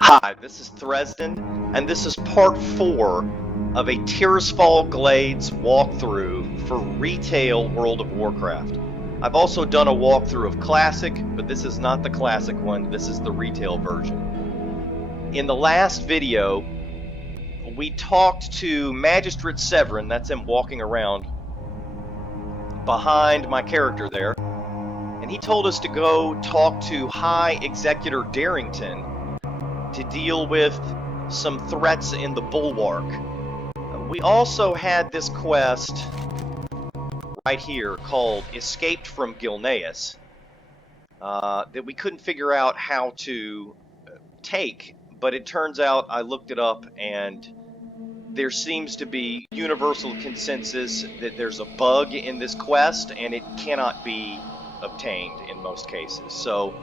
Hi, this is Thresden, and this is part 4 of a Tirisfal Glades walkthrough for retail World of Warcraft. I've also done a walkthrough of Classic, but this is not the Classic one, this is the retail version. In the last video, we talked to Magistrate Severin, that's him walking around behind my character there, and he told us to go talk to High Executor Darrington to deal with some threats in the Bulwark. We also had this quest right here called Escaped from Gilneas that we couldn't figure out how to take, but it turns out I looked it up and there seems to be universal consensus that there's a bug in this quest and it cannot be obtained in most cases. So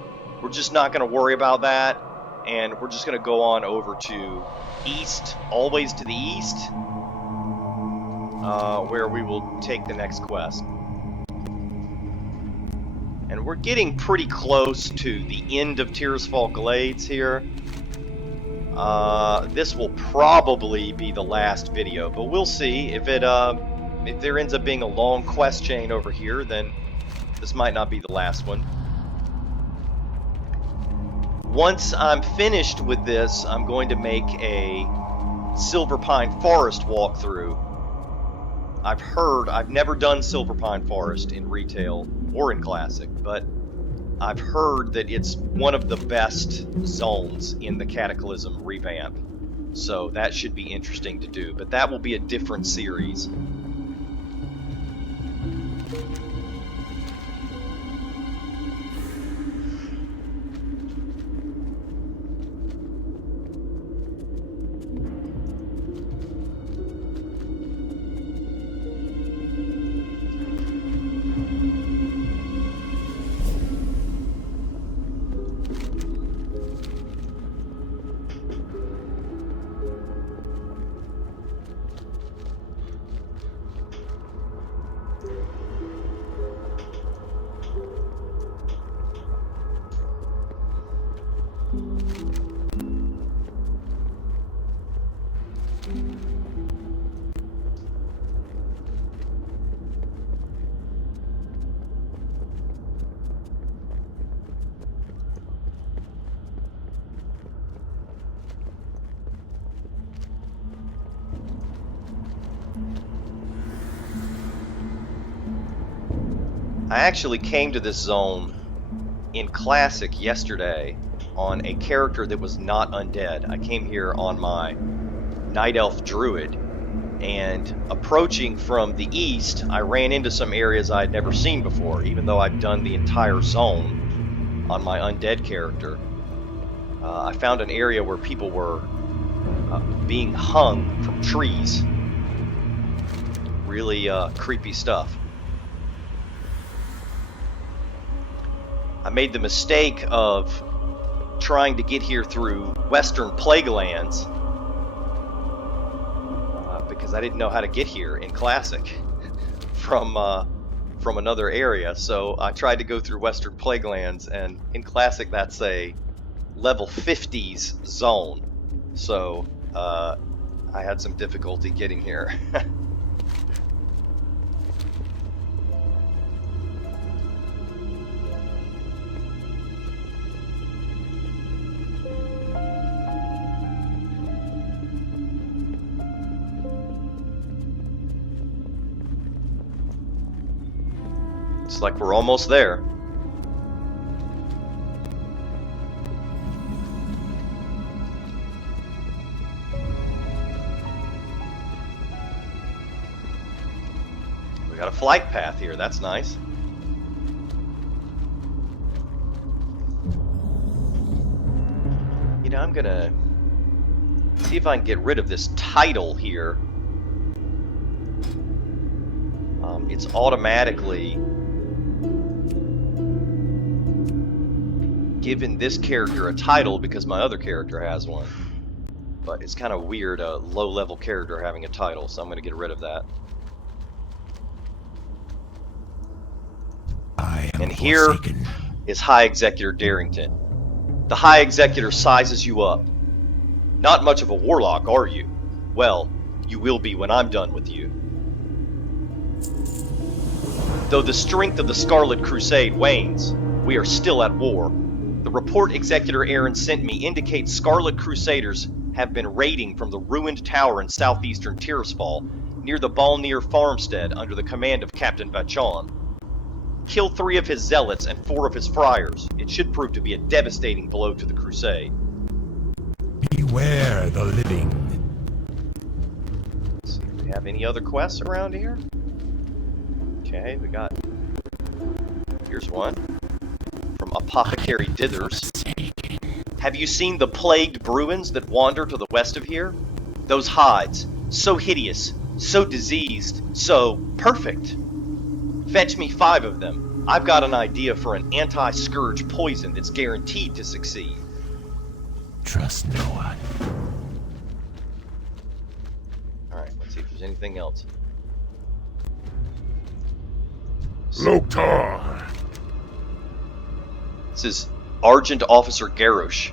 we're just not going to worry about that. And we're just going to go on over to east, always to the east, where we will take the next quest. And we're getting pretty close to the end of Tirisfal Glades here. This will probably be the last video, but we'll see. If there ends up being a long quest chain over here, then this might not be the last one. Once I'm finished with this, I'm going to make a Silverpine Forest walkthrough. I've never done Silverpine Forest in retail or in Classic, but I've heard that it's one of the best zones in the Cataclysm revamp. So that should be interesting to do, but that will be a different series. I actually came to this zone in Classic yesterday on a character that was not undead. I came here on my Night Elf Druid, and approaching from the east, I ran into some areas I'd never seen before, even though I'd done the entire zone on my undead character. I found an area where people were being hung from trees. Really creepy stuff. I made the mistake of trying to get here through Western Plaguelands because I didn't know how to get here in Classic from another area. So I tried to go through Western Plaguelands, and in Classic that's a level 50s zone. So I had some difficulty getting here. It's like we're almost there. We got a flight path here, that's nice. You know, I'm gonna see if I can get rid of this title here. It's automatically given this character a title because my other character has one. But it's kind of weird, a low-level character having a title, so I'm going to get rid of that. I am and here forsaken. is High Executor Darrington. The High Executor sizes you up. Not much of a warlock, are you? Well, you will be when I'm done with you. Though the strength of the Scarlet Crusade wanes, we are still at war. The report Executor Aaron sent me indicates Scarlet Crusaders have been raiding from the ruined tower in southeastern Tirisfal, near the Balnir farmstead under the command of Captain Vachon. Kill 3 of his zealots and 4 of his friars. It should prove to be a devastating blow to the Crusade. Beware the living. Let's see if we have any other quests around here. Okay, we got... Here's one. From Apothecary Dithers. Have you seen the plagued Bruins that wander to the west of here? Those hides, so hideous, so diseased, so perfect. Fetch me 5 of them. I've got an idea for an anti-scourge poison that's guaranteed to succeed. Trust no one. Alright, let's see if there's anything else. Loktar! This is Argent Officer Garrosh.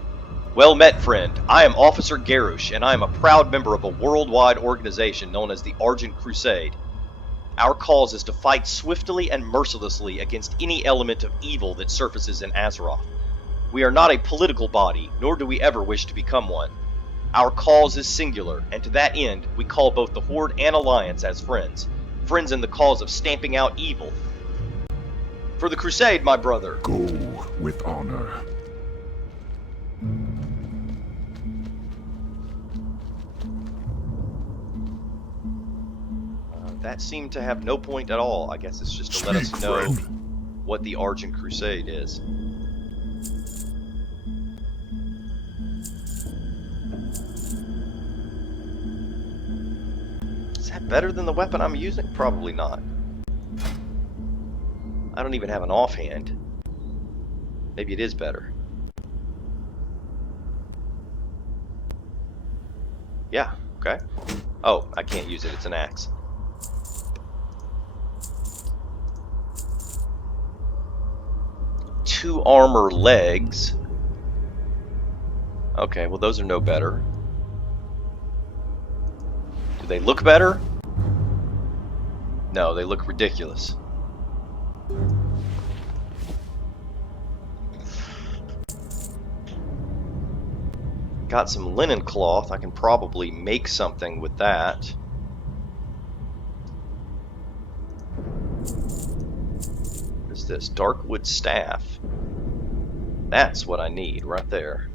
Well met, friend. I am Officer Garrosh, and I am a proud member of a worldwide organization known as the Argent Crusade. Our cause is to fight swiftly and mercilessly against any element of evil that surfaces in Azeroth. We are not a political body, nor do we ever wish to become one. Our cause is singular, and to that end, we call both the Horde and Alliance as friends. Friends in the cause of stamping out evil. For the Crusade, my brother. Go with honor. That seemed to have no point at all. I guess it's just to let us know what the Argent Crusade is. Is that better than the weapon I'm using? Probably not. I don't even have an offhand. Maybe it is better. Yeah, okay. Oh, I can't use it. It's an axe. Two armor legs. Okay, well those are no better. Do they look better? No, they look ridiculous. Got some linen cloth. I can probably make something with that. What is this? Darkwood staff. That's what I need right there.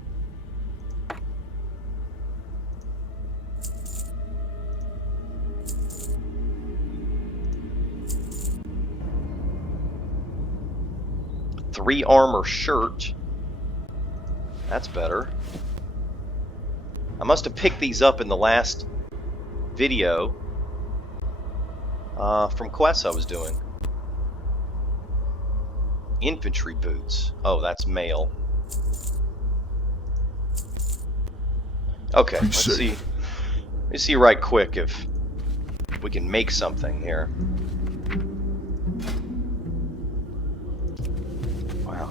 Three armor shirt. That's better. I must have picked these up in the last video from quests I was doing. Infantry boots. Oh, that's male. Okay, let's see. Let me see right quick if we can make something here. Wow.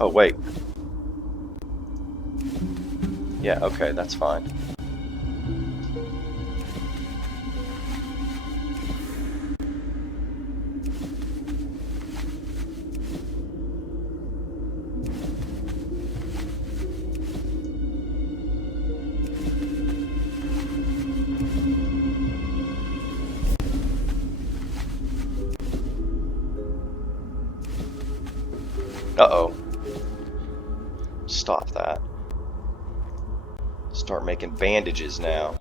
Oh, wait. Yeah, okay, that's fine. Uh-oh. Stop that. Start making bandages now.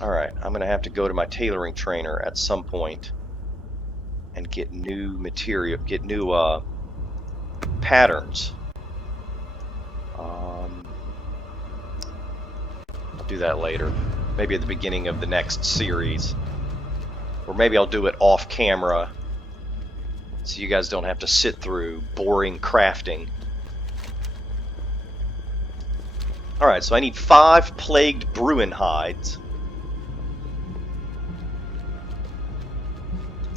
Alright, I'm gonna have to go to my tailoring trainer at some point and get new material, get new patterns. I'll do that later. Maybe at the beginning of the next series. Or maybe I'll do it off camera so you guys don't have to sit through boring crafting. Alright, so I need 5 plagued Bruin hides.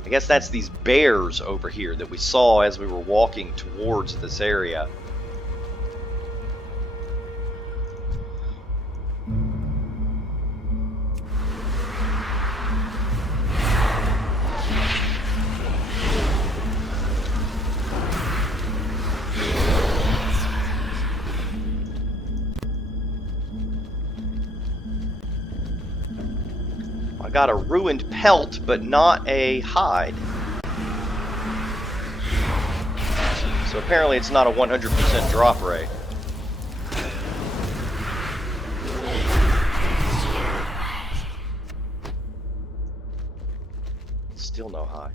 I guess that's these bears over here that we saw as we were walking towards this area. I got a ruined pelt, but not a hide. So apparently it's not a 100% drop rate. Still no hide.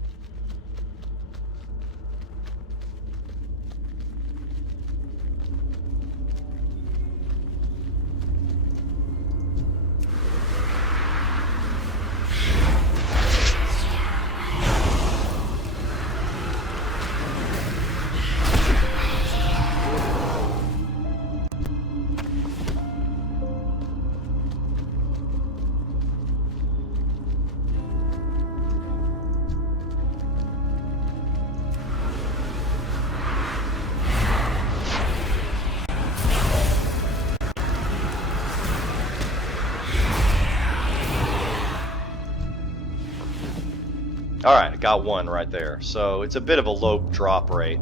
Alright, I got one right there. So it's a bit of a low drop rate.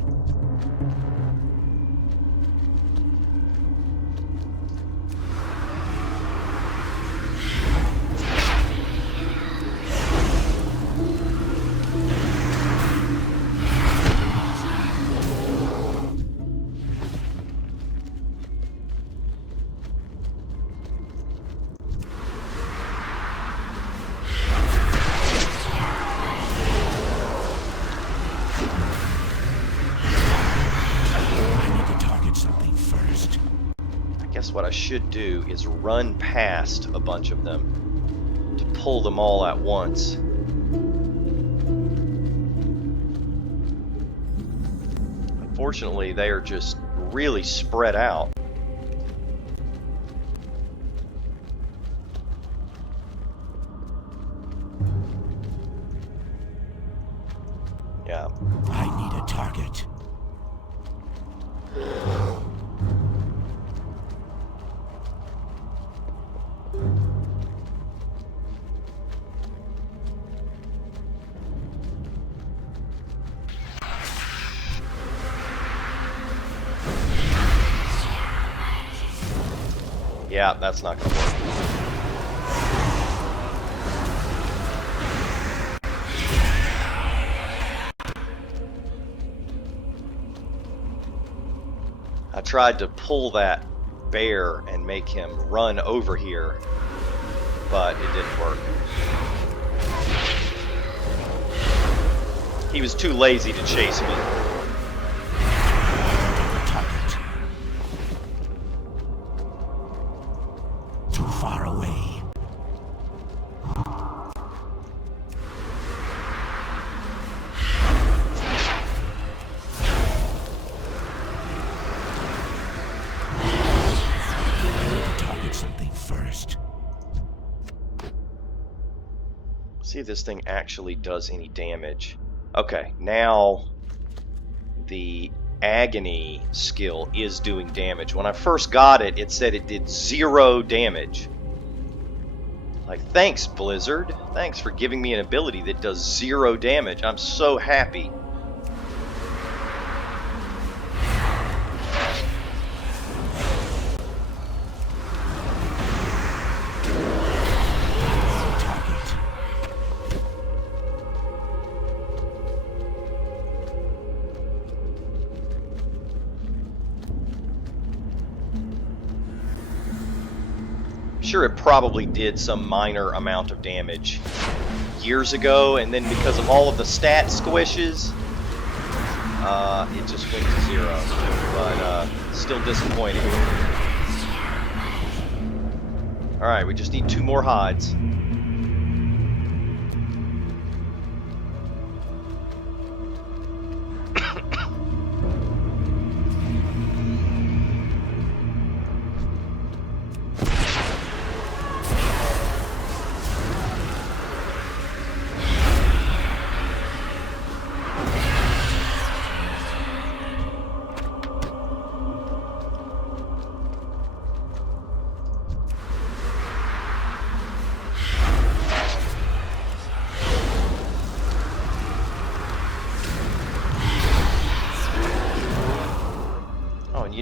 What I should do is run past a bunch of them to pull them all at once. Unfortunately, they are just really spread out. Yeah. I need a target. Yeah, that's not gonna work. I tried to pull that bear and make him run over here, but it didn't work. He was too lazy to chase me. Too far away. Target something first. See if this thing actually does any damage. Okay, now the agony skill is doing damage. When I first got it, it said it did 0 damage. Like, thanks, Blizzard. Thanks for giving me an ability that does 0 damage. I'm so happy. Sure, it probably did some minor amount of damage years ago, and then because of all of the stat squishes, it just went to 0. But still disappointing. Alright, we just need 2 more hides.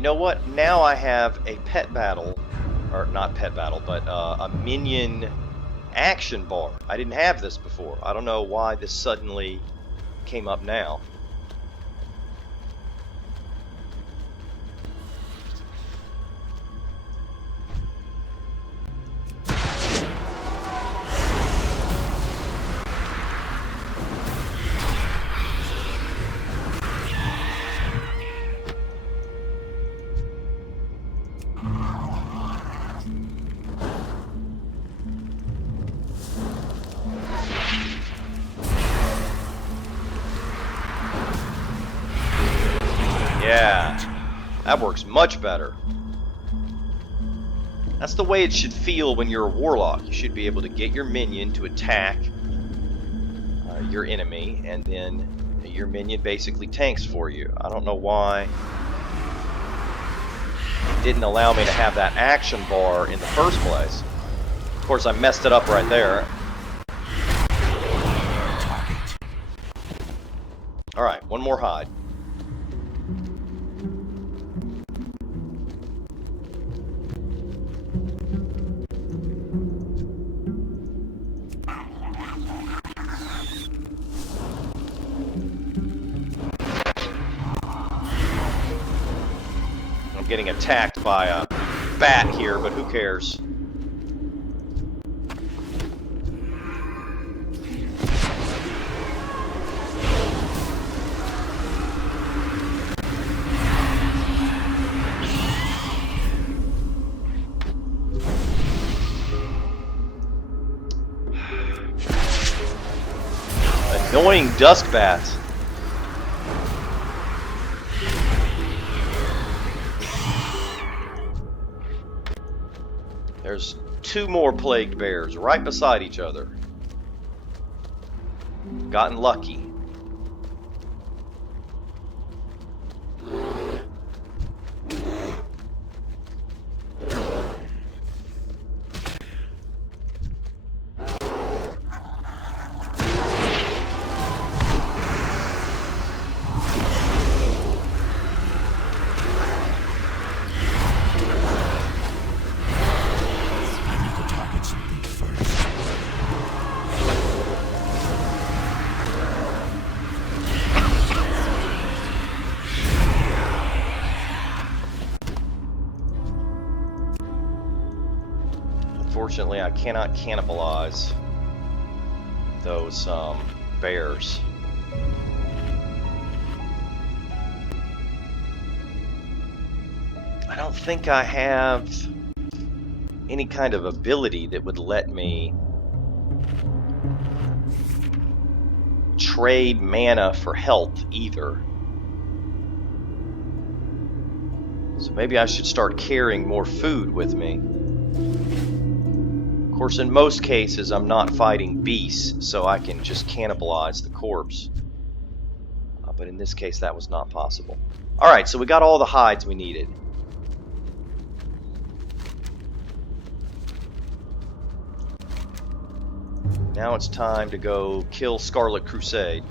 You know what? Now I have a pet battle, or not pet battle, but a minion action bar. I didn't have this before. I don't know why this suddenly came up now. Yeah, that works much better. That's the way it should feel when you're a warlock. You should be able to get your minion to attack your enemy, and then your minion basically tanks for you. I don't know why it didn't allow me to have that action bar in the first place. Of course, I messed it up right there. Alright, one more hide. Getting attacked by a bat here, but who cares? Annoying dusk bats. There's two more plagued bears right beside each other. Gotten lucky. Unfortunately, I cannot cannibalize those bears. I don't think I have any kind of ability that would let me trade mana for health either. So maybe I should start carrying more food with me. Of course, in most cases, I'm not fighting beasts, so I can just cannibalize the corpse. But in this case, that was not possible. Alright, so we got all the hides we needed. Now it's time to go kill Scarlet Crusade.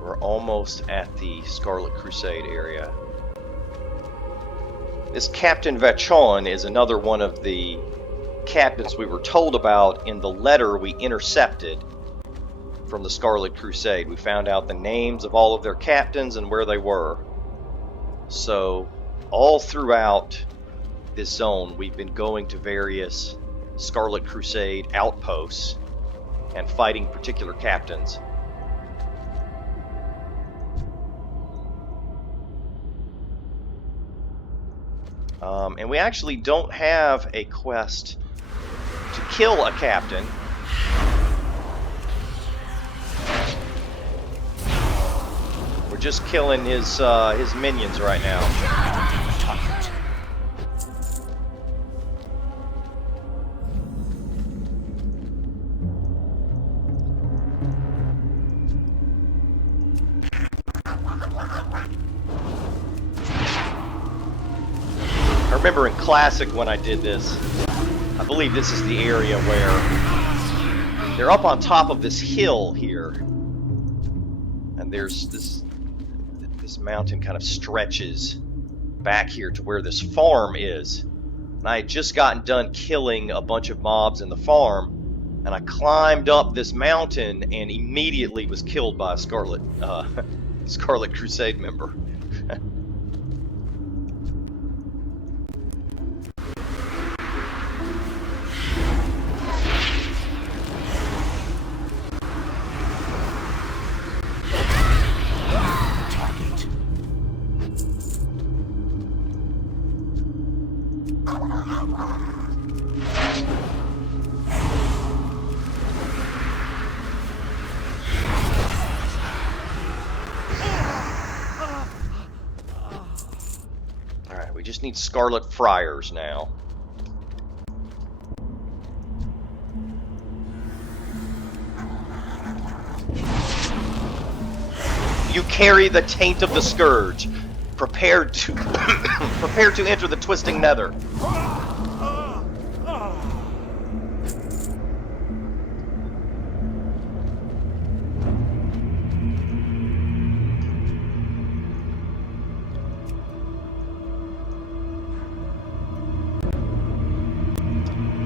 Alright, we're almost at the Scarlet Crusade area. This Captain Vachon is another one of the captains we were told about in the letter we intercepted from the Scarlet Crusade. We found out the names of all of their captains and where they were. So, all throughout this zone, we've been going to various Scarlet Crusade outposts and fighting particular captains. And we actually don't have a quest to kill a captain. We're just killing his minions right now. I remember in Classic when I did this, I believe this is the area where they're up on top of this hill here, and there's this mountain kind of stretches back here to where this farm is. And I had just gotten done killing a bunch of mobs in the farm, and I climbed up this mountain and immediately was killed by a Scarlet Crusade member. Alright, we just need Scarlet Friars now. You carry the taint of the scourge. Prepare to prepare to enter the twisting nether.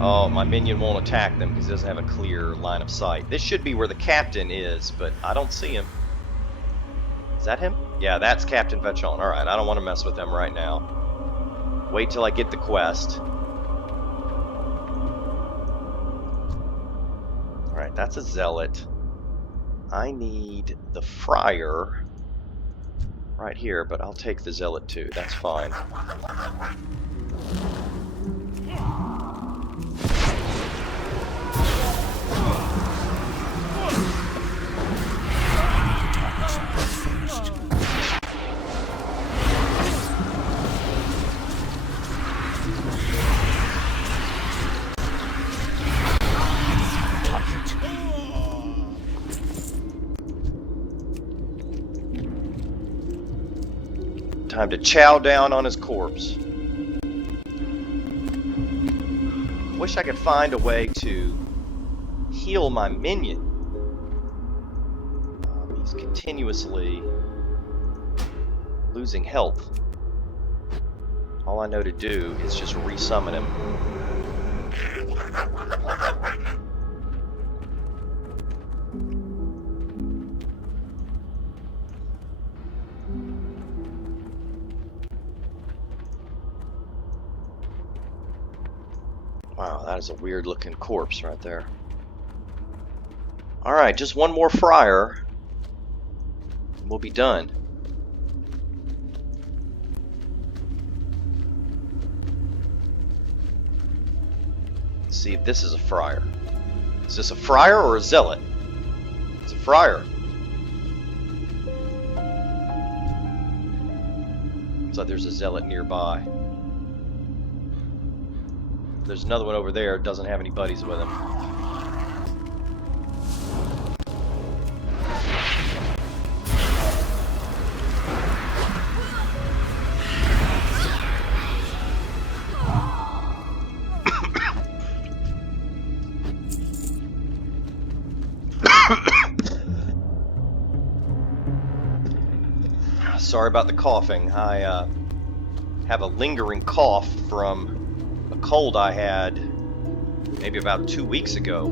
Oh, my minion won't attack them because it doesn't have a clear line of sight. This should be where the captain is, but I don't see him. Is that him? Yeah, that's Captain Vachon. Alright, I don't want to mess with them right now. Wait till I get the quest. Alright, that's a zealot. I need the friar right here, but I'll take the zealot too. That's fine. Time to chow down on his corpse. Wish I could find a way to heal my minion. He's continuously losing health. All I know to do is just resummon him. Wow, that is a weird looking corpse right there. Alright, just one more friar, and we'll be done. Let's see if this is a friar. Is this a friar or a zealot? It's a friar. Looks like there's a zealot nearby. There's another one over there, doesn't have any buddies with him. sorry about the coughing. I have a lingering cough from a cold I had maybe about 2 weeks ago,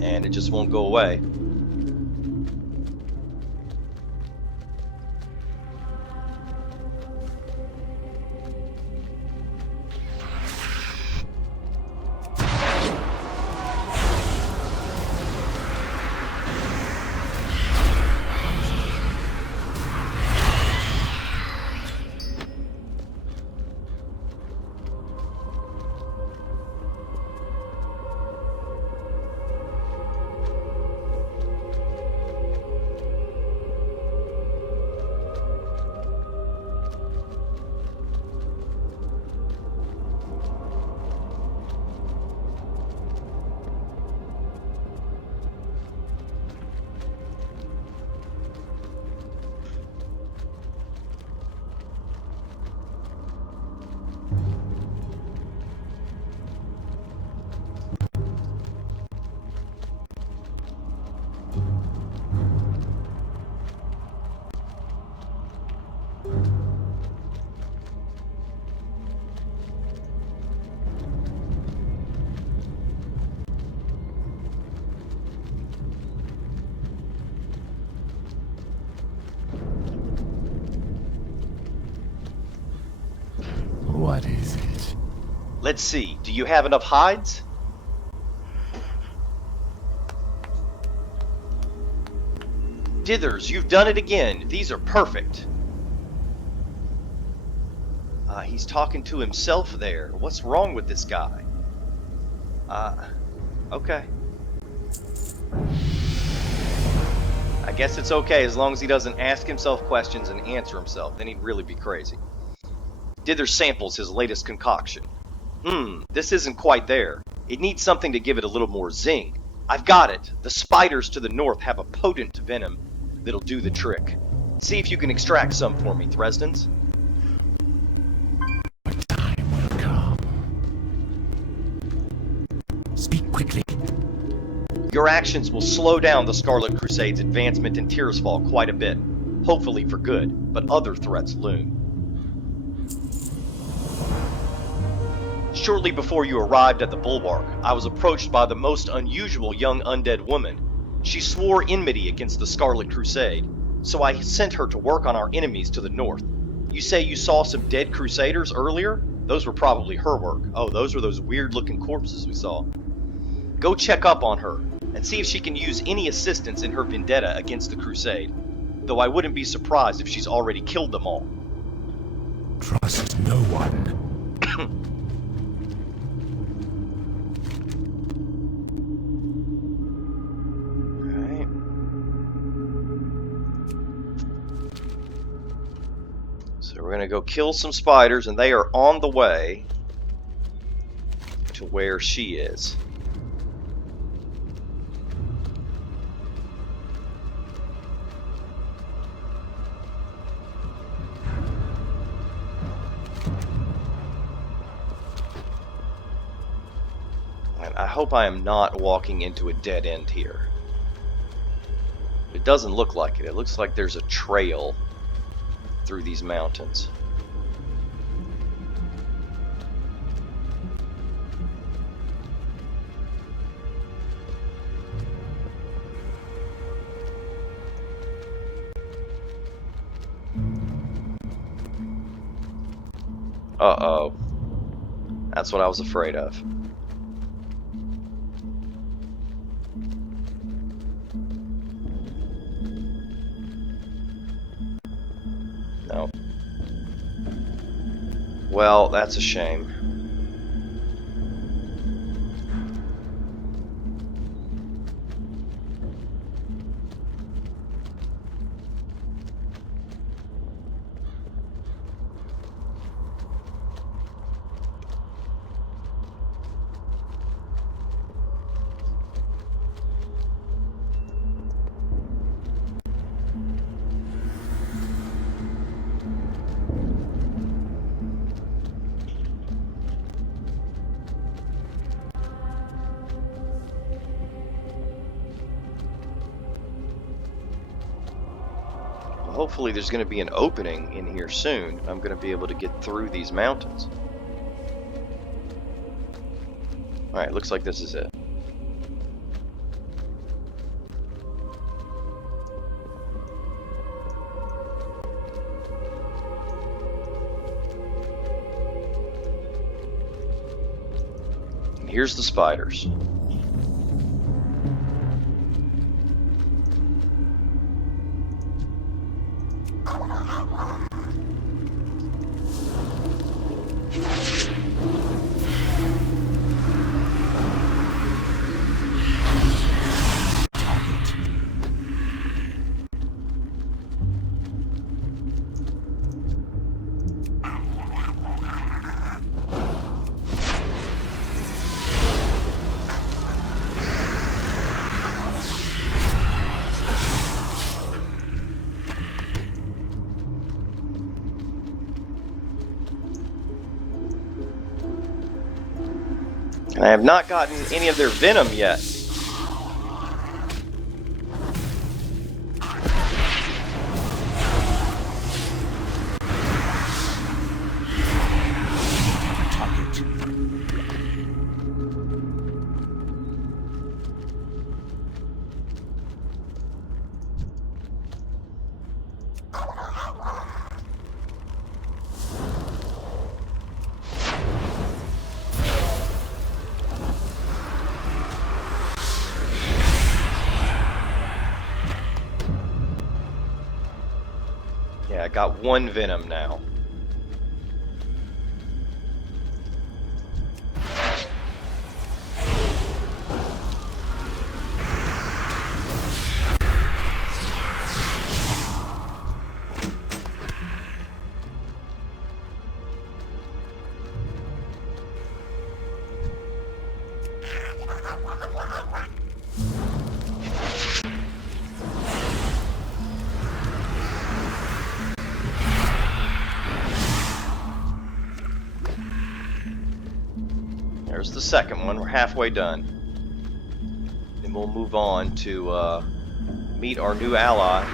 and it just won't go away. What is it? Let's see, do you have enough hides? Dithers, you've done it again. These are perfect. He's talking to himself there. What's wrong with this guy? Okay. I guess it's okay as long as he doesn't ask himself questions and answer himself. Then he'd really be crazy. Dither samples his latest concoction. This isn't quite there. It needs something to give it a little more zing. I've got it. The spiders to the north have a potent venom that'll do the trick. See if you can extract some for me, Thresdens. What time will come? Speak quickly. Your actions will slow down the Scarlet Crusade's advancement in Tirisfal quite a bit. Hopefully for good, but other threats loom. Shortly before you arrived at the Bulwark, I was approached by the most unusual young undead woman. She swore enmity against the Scarlet Crusade, so I sent her to work on our enemies to the north. You say you saw some dead Crusaders earlier? Those were probably her work. Oh, those were those weird-looking corpses we saw. Go check up on her, and see if she can use any assistance in her vendetta against the Crusade, though I wouldn't be surprised if she's already killed them all. Trust no one. So we're going to go kill some spiders, and they are on the way to where she is. And I hope I am not walking into a dead end here. It doesn't look like it. It looks like there's a trail through these mountains. Uh-oh. That's what I was afraid of. No. Well, that's a shame. Hopefully there's going to be an opening in here soon. I'm going to be able to get through these mountains. Alright, looks like this is it. And here's the spiders. And I have not gotten any of their venom yet. Yeah, I got one venom now. There's the second one. We're halfway done. Then we'll move on to meet our new ally.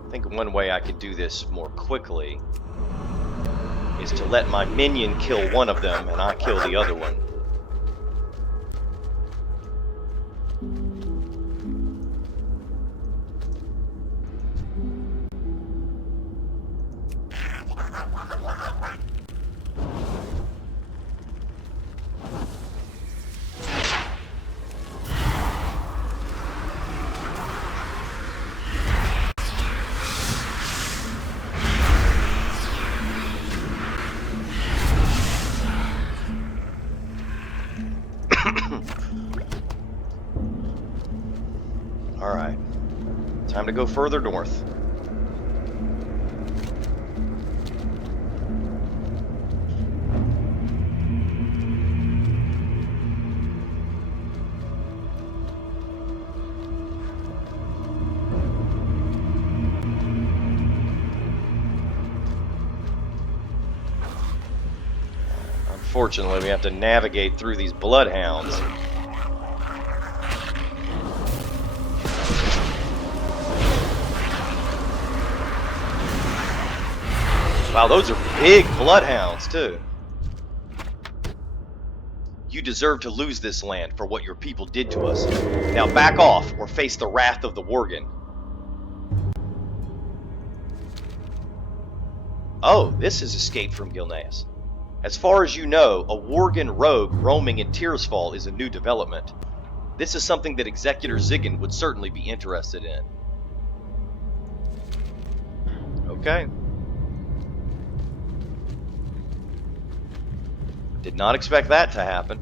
I think one way I could do this more quickly is to let my minion kill one of them and I kill the other one. Alright, time to go further north. Unfortunately, we have to navigate through these bloodhounds. Wow, those are big bloodhounds, too. You deserve to lose this land for what your people did to us. Now back off or face the wrath of the Worgen. Oh, this is Escape from Gilneas. As far as you know, a Worgen rogue roaming in Tirisfal is a new development. This is something that Executor Ziggen would certainly be interested in. Okay. Did not expect that to happen.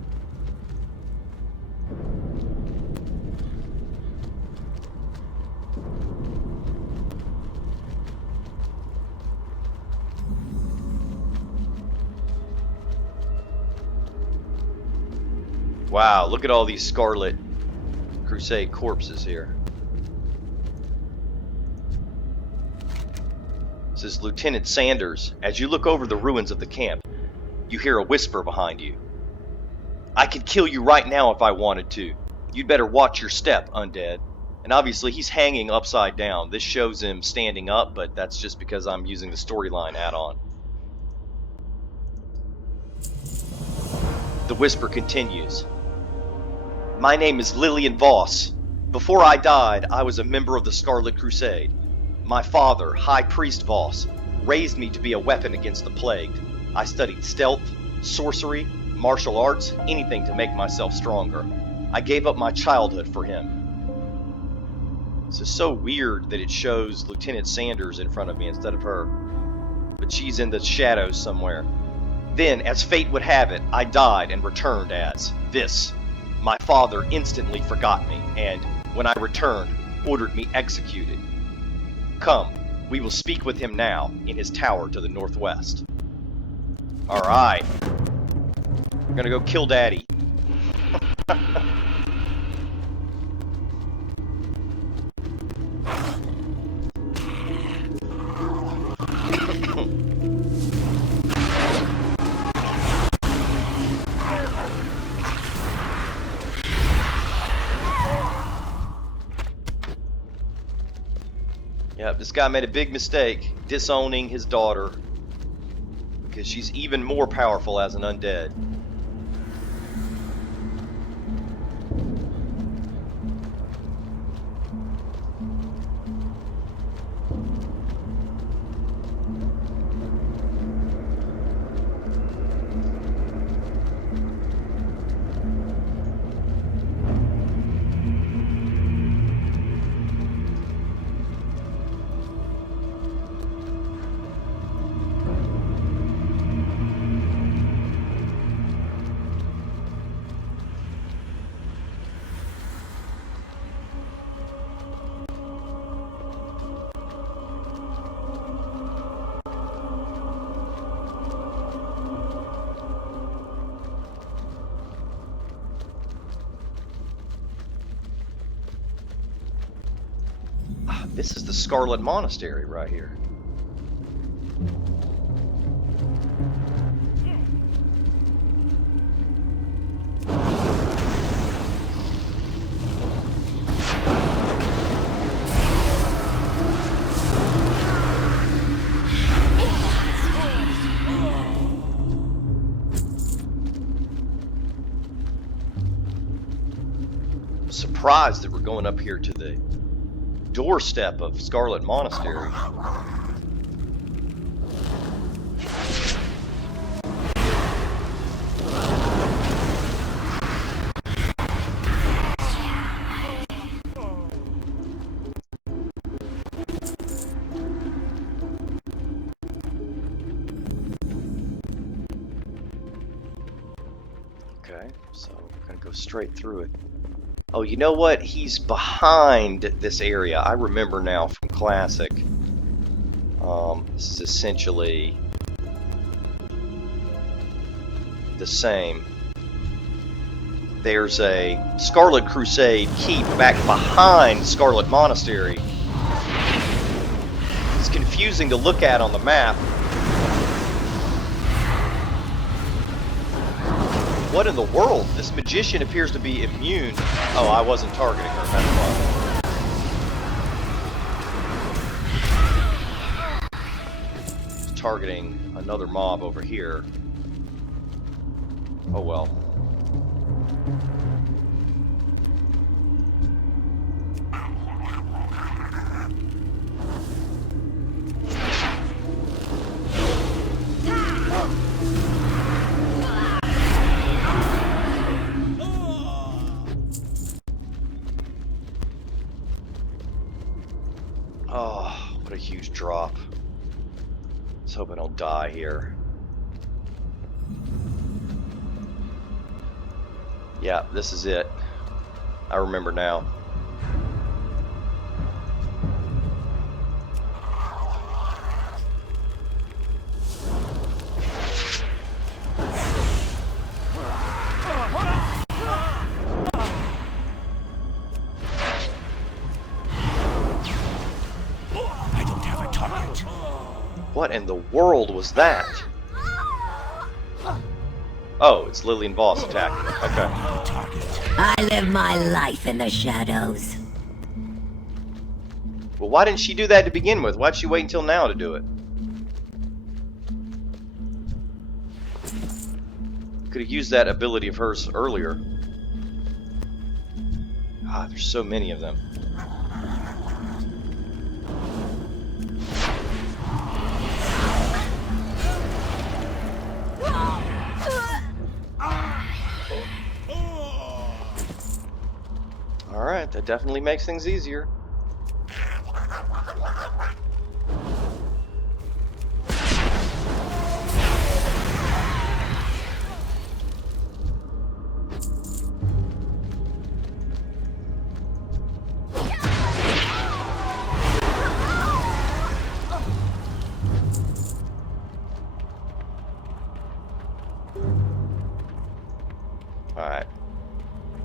Wow, look at all these Scarlet Crusade corpses here. This is Lieutenant Sanders. As you look over the ruins of the camp, you hear a whisper behind you. I could kill you right now if I wanted to. You'd better watch your step, undead. And obviously he's hanging upside down. This shows him standing up, but that's just because I'm using the storyline add-on. The whisper continues. My name is Lillian Voss. Before I died, I was a member of the Scarlet Crusade. My father, High Priest Voss, raised me to be a weapon against the plagued. I studied stealth, sorcery, martial arts, anything to make myself stronger. I gave up my childhood for him. This is so weird that it shows Lieutenant Sanders in front of me instead of her. But she's in the shadows somewhere. Then, as fate would have it, I died and returned as this. My father instantly forgot me, and, when I returned, ordered me executed. Come, we will speak with him now, in his tower to the northwest. Alright. We're gonna go kill Daddy. Yep, this guy made a big mistake disowning his daughter because she's even more powerful as an undead. This is the Scarlet Monastery right here. I'm surprised that we're going up here to the doorstep of Scarlet Monastery. Okay, so we're gonna go straight through it. Oh, you know what? He's behind this area. I remember now from Classic. This is essentially the same. There's a Scarlet Crusade keep back behind Scarlet Monastery. It's confusing to look at on the map. What in the world? This magician appears to be immune. Oh, I wasn't targeting her. That's why. Targeting another mob over here. Oh well. Oh, what a huge drop. Let's hope I don't die here. Yeah, this is it. I remember now. I don't have a target. What in the world was that? Oh, it's Lillian Voss attacking. Okay. Target. I live my life in the shadows. Well, why didn't she do that to begin with? Why'd she wait until now to do it? Could have used that ability of hers earlier. Ah, there's so many of them. Alright, that definitely makes things easier. Alright.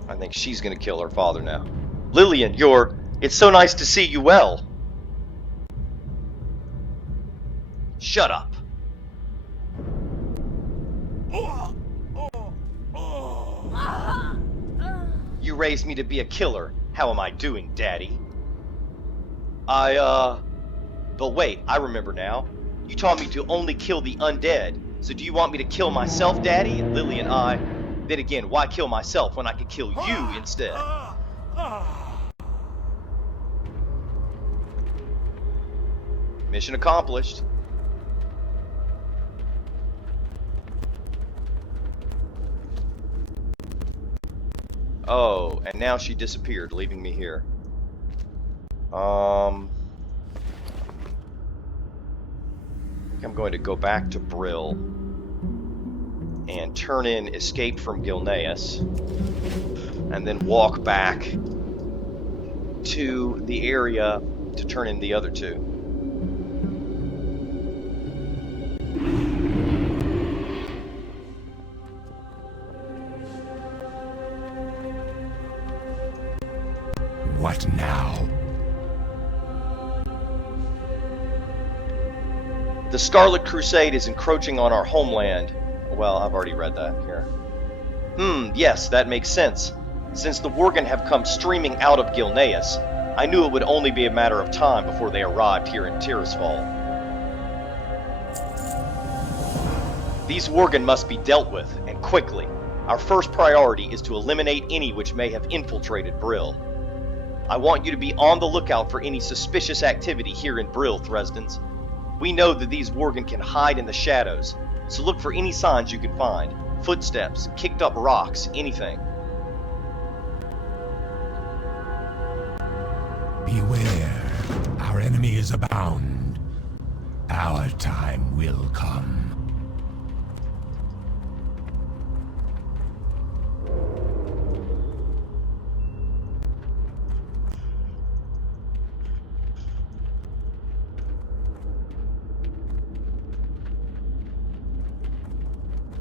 I think she's gonna kill her father now. Lillian, it's so nice to see you well. Shut up. You raised me to be a killer. How am I doing, Daddy? But wait, I remember now. You taught me to only kill the undead. So do you want me to kill myself, Daddy? And Lillian, then again, why kill myself when I could kill you instead? Mission accomplished. Oh, and now she disappeared, leaving me here. I think I'm going to go back to Brill and turn in Escape from Gilneas, and then walk back to the area to turn in the other two. What now? The Scarlet Crusade is encroaching on our homeland. Well, I've already read that here. Yes, that makes sense. Since the Worgen have come streaming out of Gilneas, I knew it would only be a matter of time before they arrived here in Tirisfal. These Worgen must be dealt with, and quickly. Our first priority is to eliminate any which may have infiltrated Brill. I want you to be on the lookout for any suspicious activity here in Brill, Thresdens. We know that these Worgen can hide in the shadows, so look for any signs you can find. Footsteps, kicked up rocks, anything. Beware. Our enemy is abound. Our time will come.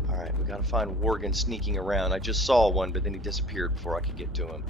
Alright, we gotta find Worgen sneaking around. I just saw one, but then he disappeared before I could get to him.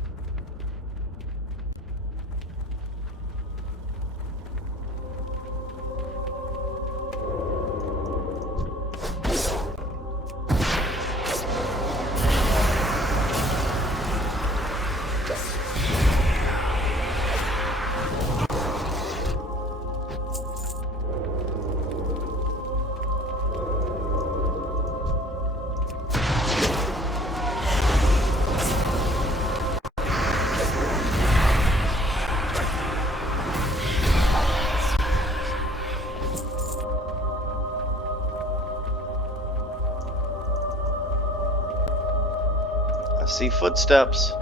see footsteps.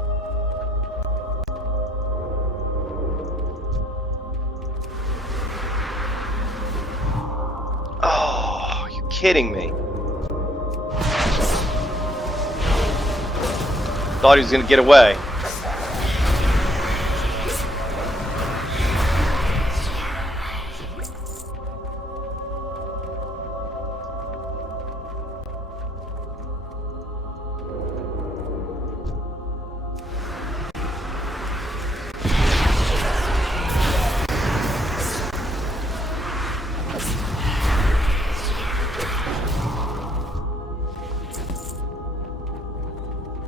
Oh, are you kidding me? Thought he was gonna get away.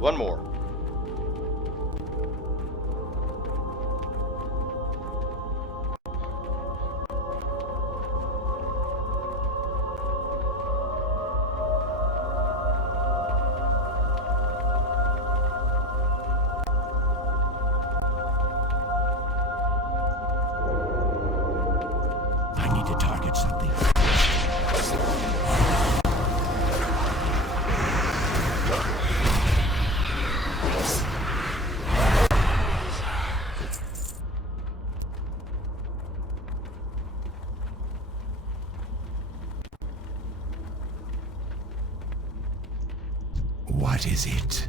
One more. I need to target something. What is it?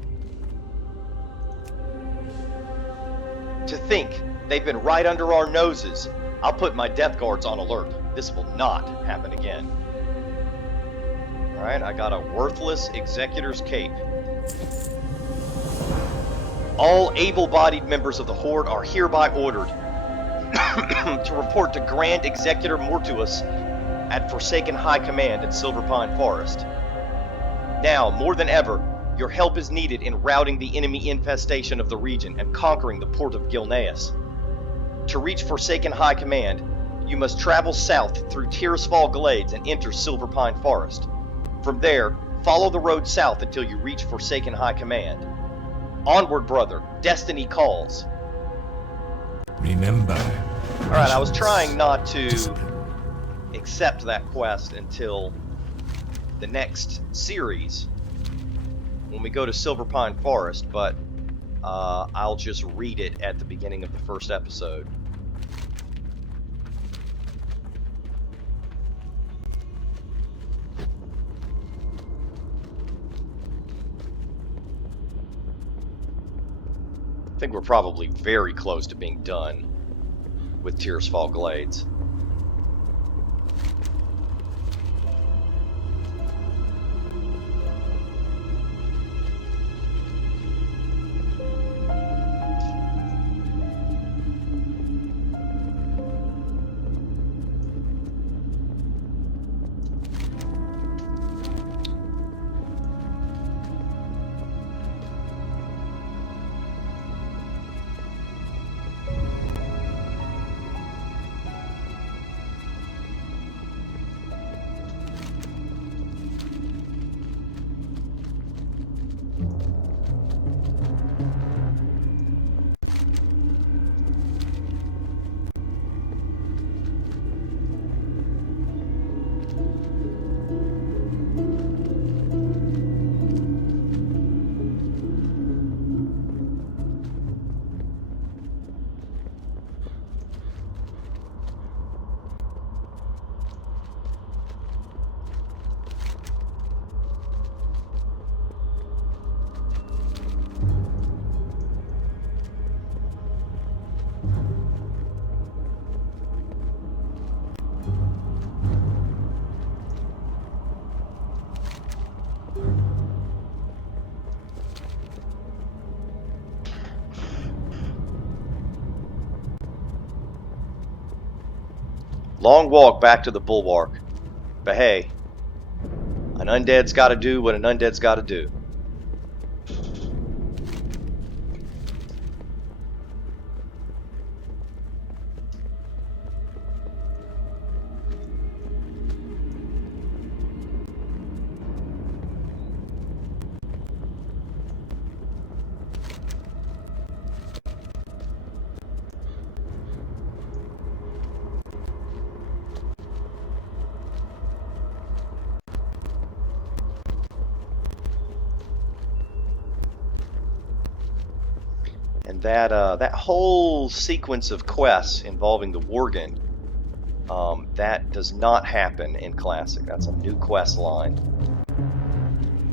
To think they've been right under our noses. I'll put my death guards on alert. This will not happen again. Alright, I got a worthless executor's cape. All able-bodied members of the Horde are hereby ordered to report to Grand Executor Mortuus at Forsaken High Command in Silver Pine Forest. Now, more than ever, your help is needed in routing the enemy infestation of the region and conquering the port of Gilneas. To reach Forsaken High Command, you must travel south through Tirisfal Glades and enter Silver Pine Forest. From there, follow the road south until you reach Forsaken High Command. Onward, brother. Destiny calls. Remember. Alright, I was trying not to accept that quest until the next series when we go to Silver Pine Forest, but I'll just read it at the beginning of the first episode. I think we're probably very close to being done with Tirisfal Glades. Long walk back to the Bulwark. But hey, an undead's gotta do what an undead's gotta do. And that whole sequence of quests involving the Worgen, that does not happen in Classic. That's a new quest line.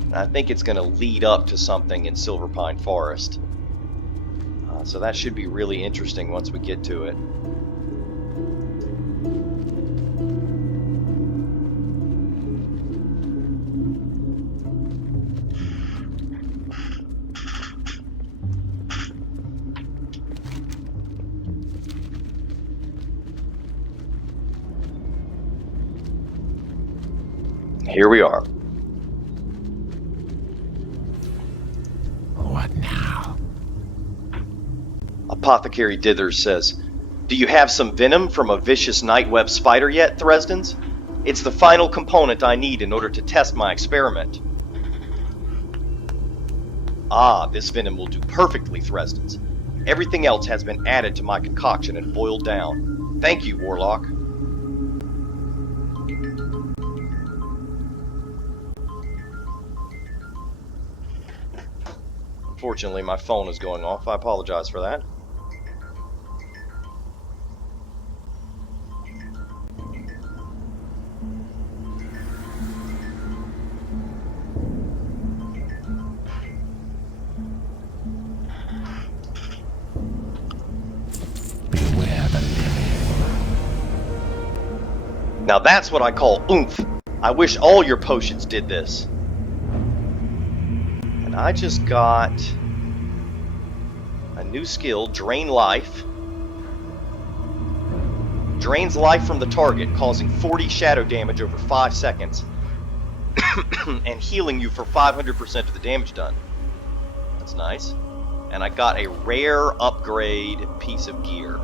And I think it's going to lead up to something in Silverpine Forest. So that should be really interesting once we get to it. Here we are. What now? Apothecary Dithers says, "Do you have some venom from a vicious nightweb spider yet, Thresdens? It's the final component I need in order to test my experiment." Ah, this venom will do perfectly, Thresdens. Everything else has been added to my concoction and boiled down. Thank you, Warlock. Unfortunately, my phone is going off. I apologize for that. Beware the living. Now that's what I call oomph. I wish all your potions did this. And I just got a new skill, Drain Life. Drains life from the target, causing 40 shadow damage over 5 seconds. And healing you for 500% of the damage done. That's nice. And I got a rare upgrade piece of gear.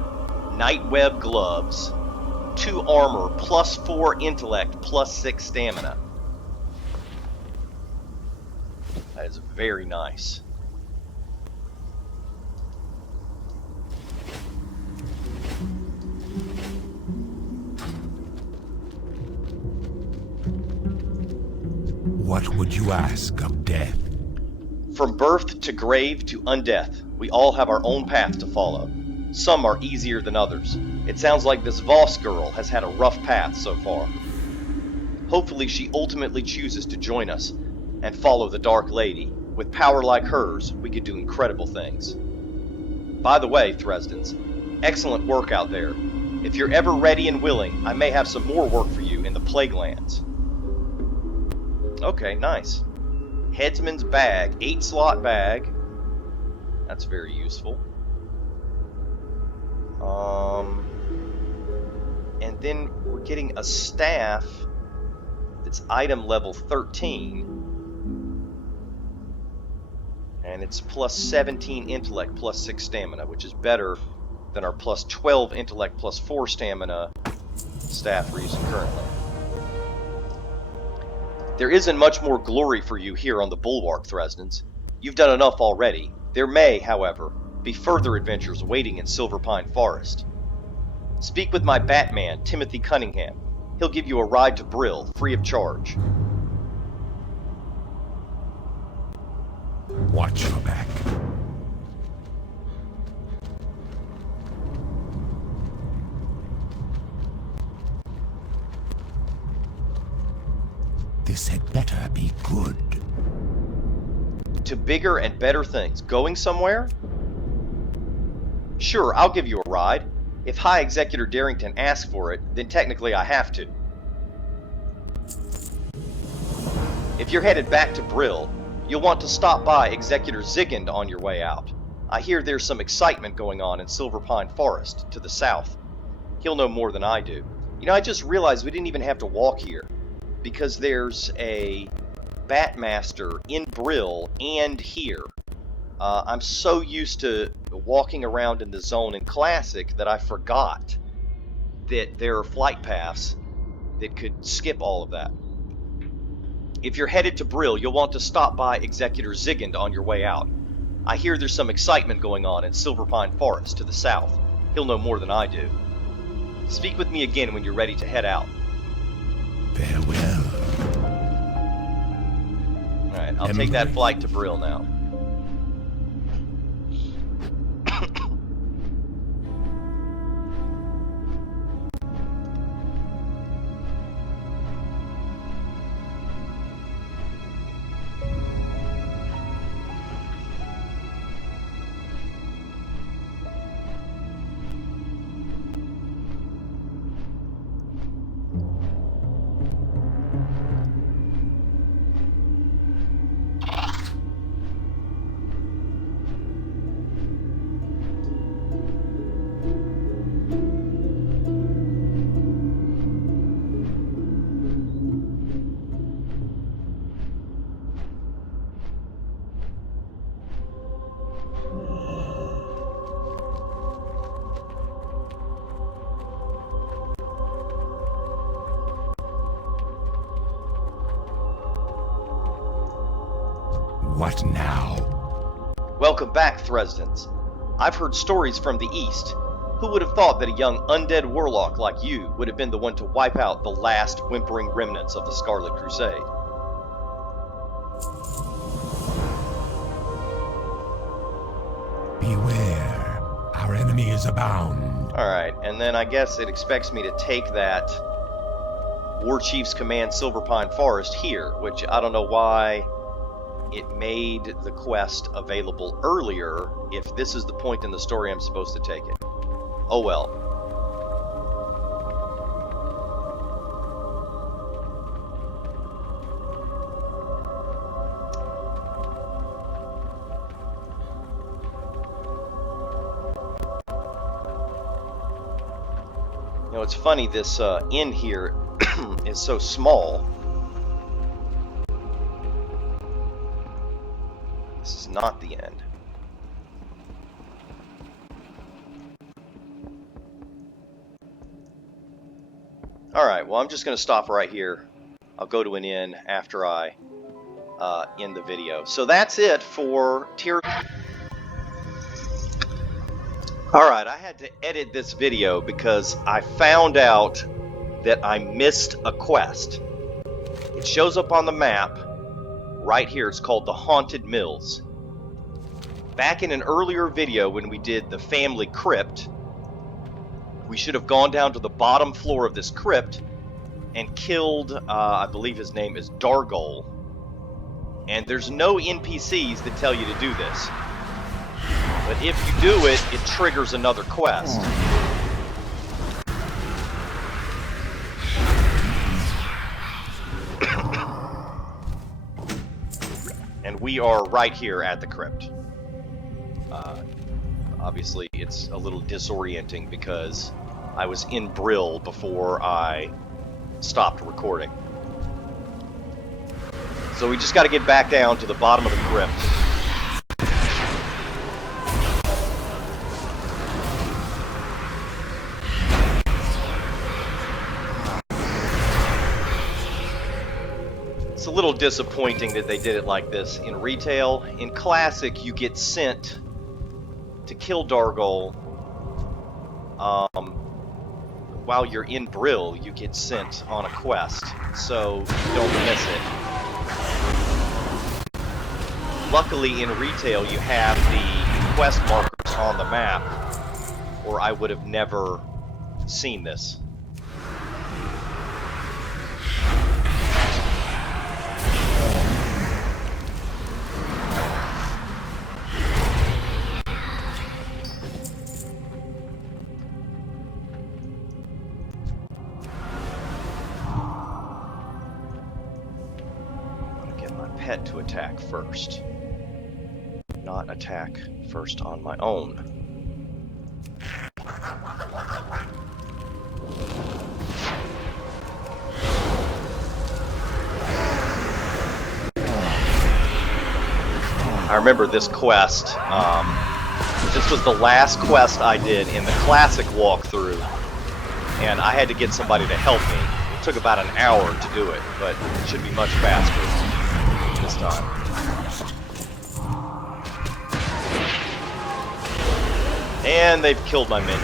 Nightweb gloves. 2 armor, plus 4 intellect, plus 6 stamina. That is very nice. What would you ask of death? From birth to grave to undeath, we all have our own path to follow. Some are easier than others. It sounds like this Voss girl has had a rough path so far. Hopefully she ultimately chooses to join us and follow the Dark Lady. With power like hers, we could do incredible things. By the way, Thresdens, excellent work out there. If you're ever ready and willing, I may have some more work for you in the Plaguelands. Okay, nice. Headsman's bag, 8-slot bag. That's very useful. And then we're getting a staff that's item level 13. And it's plus 17 intellect, plus 6 stamina, which is better than our plus 12 intellect, plus 4 stamina staff we're using currently. There isn't much more glory for you here on the Bulwark, Thresdens. You've done enough already. There may, however, be further adventures waiting in Silverpine Forest. Speak with my Batman, Timothy Cunningham. He'll give you a ride to Brill, free of charge. Watch your back. This had better be good. To bigger and better things. Going somewhere? Sure, I'll give you a ride. If High Executor Darrington asks for it, then technically I have to. If you're headed back to Brill, you'll want to stop by Executor Zigand on your way out. I hear there's some excitement going on in Silverpine Forest, to the south. He'll know more than I do. You know, I just realized we didn't even have to walk here, because there's a Batmaster in Brill and here. I'm so used to walking around in the zone in Classic that I forgot that there are flight paths that could skip all of that. If you're headed to Brill, you'll want to stop by Executor Zigand on your way out. I hear there's some excitement going on in Silverpine Forest to the south. He'll know more than I do. Speak with me again when you're ready to head out. Farewell. Alright, I'll take that flight to Brill now. What now? Welcome back, Thresdens. I've heard stories from the East. Who would have thought that a young undead warlock like you would have been the one to wipe out the last whimpering remnants of the Scarlet Crusade? Beware. Our enemies abound. Alright, and then I guess it expects me to take that War Chief's Command Silverpine Forest here, which I don't know why it made the quest available earlier if this is the point in the story I'm supposed to take it. Oh well. You know, it's funny, this inn here is so small. This is not the end. Alright, well I'm just going to stop right here. I'll go to an inn after I end the video. So that's it for Tirisfal. Alright, I had to edit this video because I found out that I missed a quest. It shows up on the map right here. It's called the Haunted Mills. Back in an earlier video when we did the family crypt, we should have gone down to the bottom floor of this crypt and killed, I believe his name is Dargol. And there's no NPCs that tell you to do this. But if you do it, it triggers another quest. And we are right here at the crypt. Obviously, it's a little disorienting because I was in Brill before I stopped recording. So we just got to get back down to the bottom of the crypt. It's a little disappointing that they did it like this in retail. In Classic, you get sent to kill Dargol. While you're in Brill, you get sent on a quest, so you don't miss it. Luckily, in retail, you have the quest markers on the map, or I would have never seen this. Pet to attack first, not attack first on my own. I remember this quest. This was the last quest I did in the Classic walkthrough, and I had to get somebody to help me. It took about an hour to do it, but it should be much faster this time. And they've killed my minion.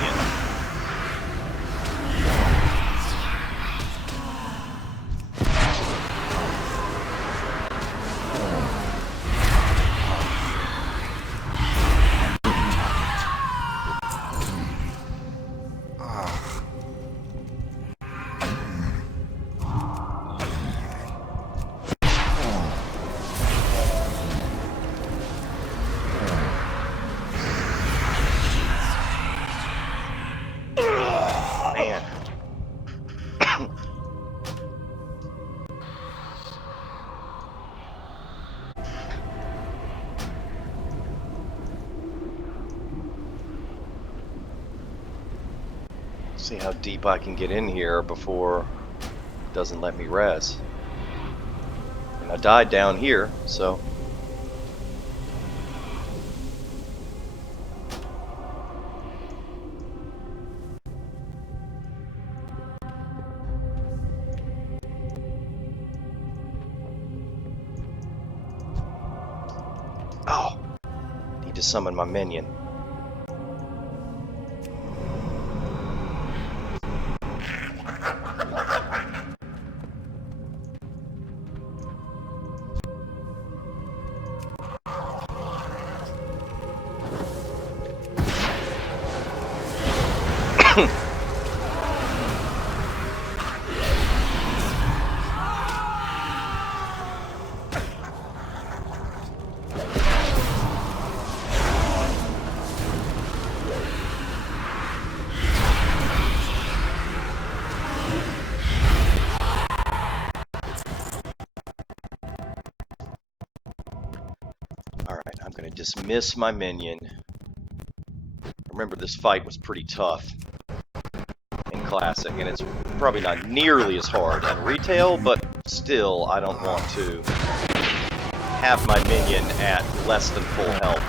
See how deep I can get in here before it doesn't let me res. And I died down here, so. Need to summon my minion. Alright, I'm gonna dismiss my minion. Remember, this fight was pretty tough in Classic, and it's probably not nearly as hard in Retail, but still, I don't want to have my minion at less than full health.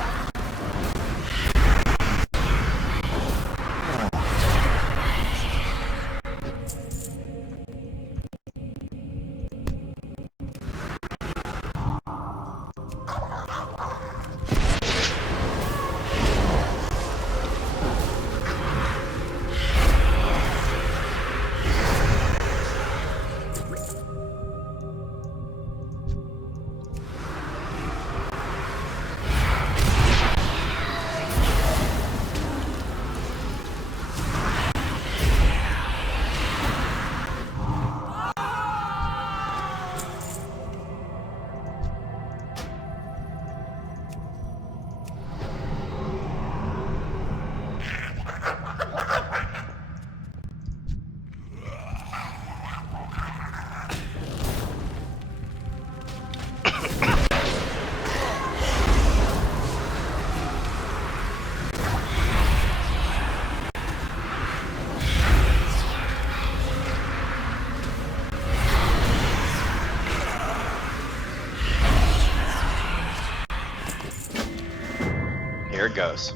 Here it goes.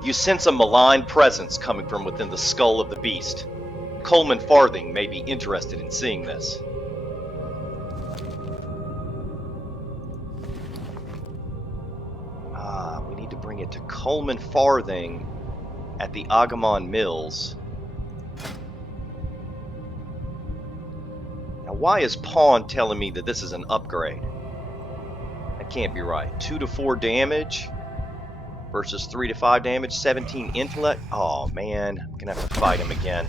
You sense a malign presence coming from within the skull of the beast. Coleman Farthing may be interested in seeing this. We need to bring it to Coleman Farthing at the Agamand Mills. Now, why is Pawn telling me that this is an upgrade? That can't be right. 2 to 4 damage versus 3 to 5 damage, 17 intellect. Oh man, I'm gonna have to fight him again.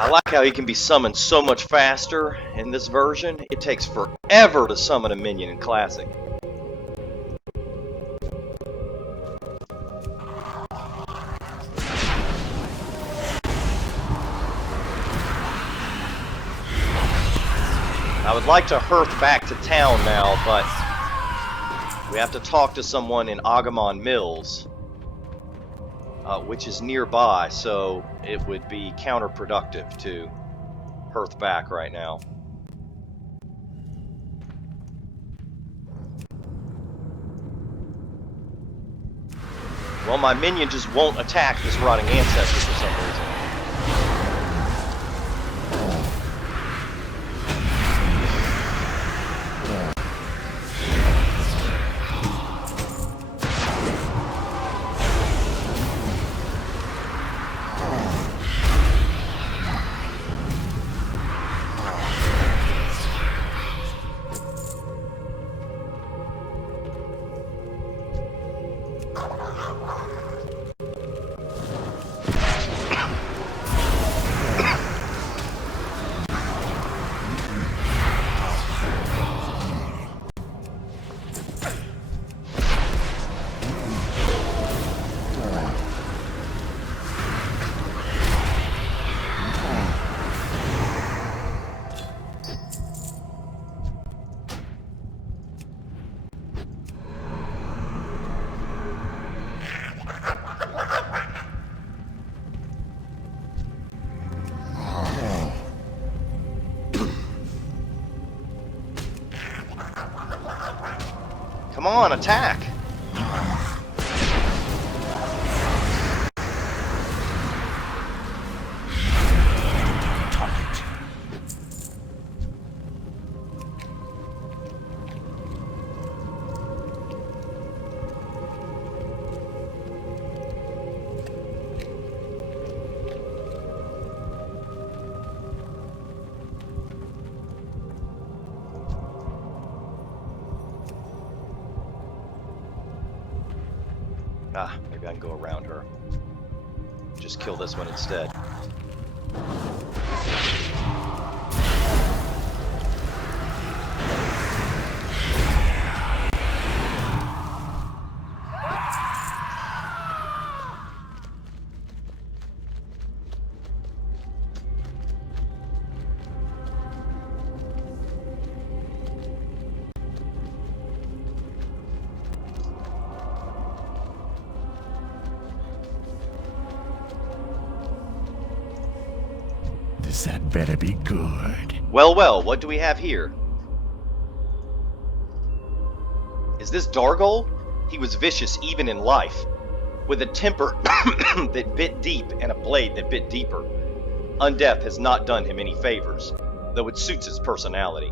I like how he can be summoned so much faster in this version. It takes forever to summon a minion in Classic. I would like to hearth back to town now, but we have to talk to someone in Agamand Mills, which is nearby, so it would be counterproductive to hearth back right now. Well, my minion just won't attack this rotting ancestor for some reason. on, attack! Ah, maybe I can go around her. Just kill this one instead. This had better be good. Well, well, what do we have here? Is this Dargol? He was vicious even in life, with a temper that bit deep and a blade that bit deeper. Undeath has not done him any favors, though it suits his personality.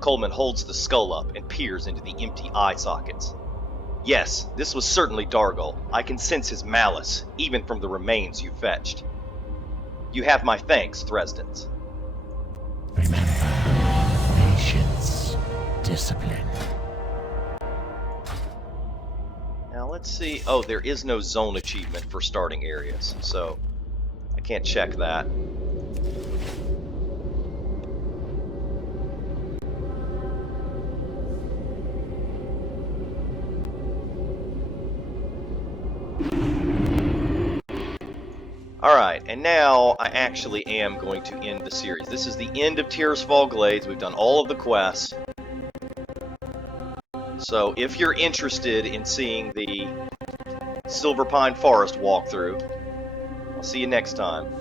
Coleman holds the skull up and peers into the empty eye sockets. Yes, this was certainly Dargol. I can sense his malice, even from the remains you fetched. You have my thanks, Thresdens. Remember, patience, discipline. Now let's see. Oh, there is no zone achievement for starting areas, so I can't check that. Alright, and now I actually am going to end the series. This is the end of Tirisfal Glades. We've done all of the quests. So if you're interested in seeing the Silver Pine Forest walkthrough, I'll see you next time.